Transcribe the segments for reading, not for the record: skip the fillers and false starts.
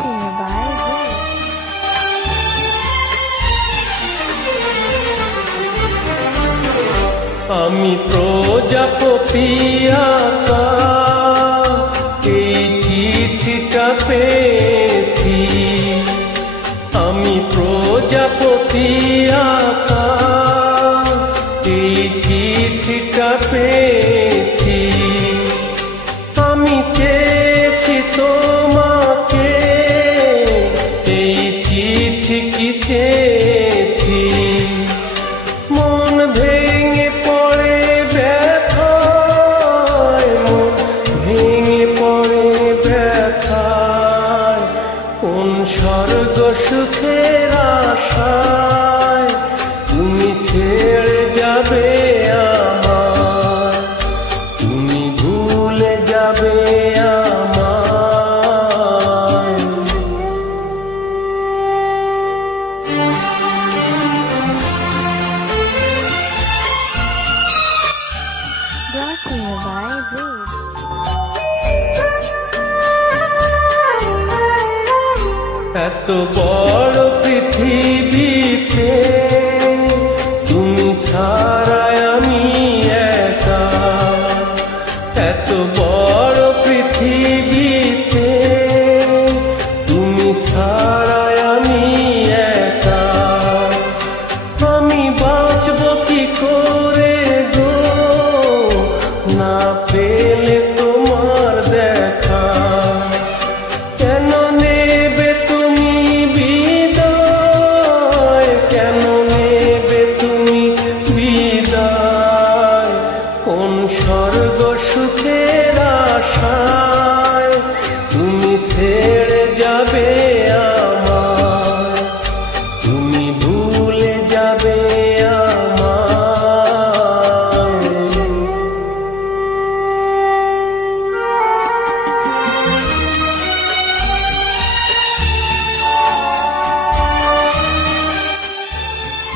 singer by Zay. আমি প্রজাপতি আঁকা এই চিঠিটা পেয়েছি, আমি প্রজাপতি আঁকা এই চিঠিটা পেয়েছি। আমি চেয়েছি তোমাকে এই চিঠি কি চেয়েছি, মন ভেঙে পড়ে ব্যথায়, মন ভেঙে পড়ে ব্যথায়, কোন স্বর্গ সুখের আশায় তুমি ছেড়ে যাবে আমায়, তুমি ভুলে যাবে আমায়। Brought to you by Zay. এত বড় পৃথিবীতে তুমি ছাড়া আমি একা, এত বড় পৃথিবীতে তুমি ছাড়া আমি একা, আমি বাঁচব কি করে গো না পেলে তোমার দেখা, কেন নেবে তুমি বিদায়, কেন নেবে তুমি বিদায়, কোন স্বর্গ সুখের আশায় তুমি ছেড়ে যাবে আমায়, তুমি ভুলে যাবে আমায়।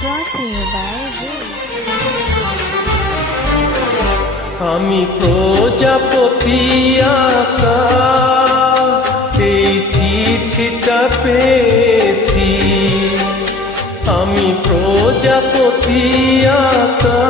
Brought to you by Zay. আমি প্রজাপতি আঁকা এই চিঠিটা পেয়েছি, আমি প্রজাপতি আঁকা